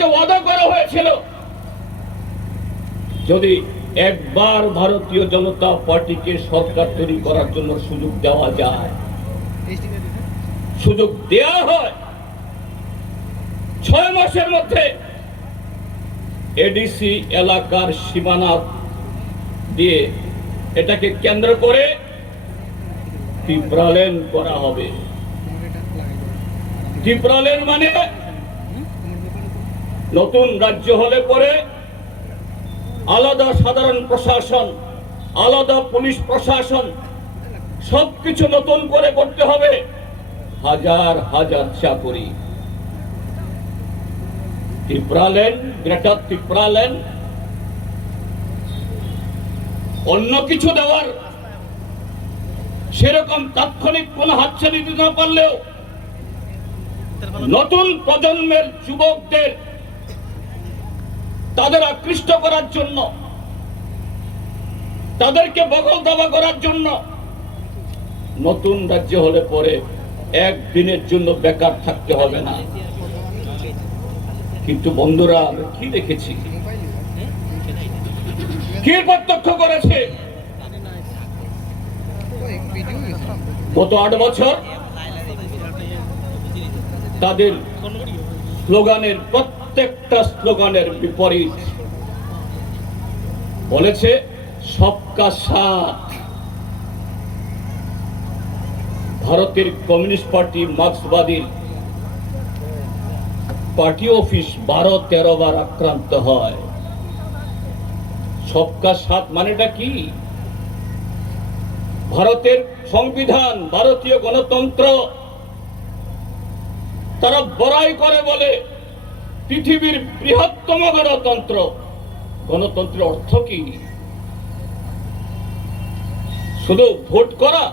তাদেরকে ওয়াদা করা হয়েছিল যদি একবার ভারতীয় জনতা পার্টিকে সরকার তৈরি করার জন্য সুযোগ দেওয়া যায়, সুযোগ দেওয়া হয়, 6 মাসের মধ্যে এডিসি এলাকার সীমানা দিয়ে এটাকে কেন্দ্র করে ত্রিপুরালেন করা হবে। ত্রিপুরালেন মানে নতুন রাজ্য হলে পরে আলাদা সাধারণ প্রশাসন, আলাদা পুলিশ প্রশাসন, সবকিছু নতুন করে করতে হবে। হাজার হাজার চাকরি। ত্রিপুরালেন, গ্রেটার ত্রিপুরালেন অন্য কিছু দেওয়ার সেরকম তাৎক্ষণিক কোন হাতছানি দিতে না পারলেও নতুন প্রজন্মের যুবকদের তাদের আকৃষ্ট করার জন্য, তাদেরকে বগল দাবা করার জন্য নতুন রাজ্য হলে পরে একদিনের জন্য বেকার থাকতে হবে না। কিন্তু বন্ধুরা, আমরা কি দেখেছি, কি প্রত্যক্ষ করেছে? গত 8 বছর তাদের স্লোগানের, প্রত্যেকটা স্লোগানের বিপরীত বলেছে সবকা সাথ। ভারতের কমিউনিস্ট পার্টি, মার্ক্সবাদীর পার্টি অফিস 12-13 বার আক্রান্ত হয়। সবকা সাথ মানেটা কি? ভারতের সংবিধান, ভারতীয় গণতন্ত্র তারা বড়াই করে বলে পৃথিবীর বৃহত্তম গণতন্ত্র। গণতন্ত্রের অর্থ কি? শুধু ভোট করা?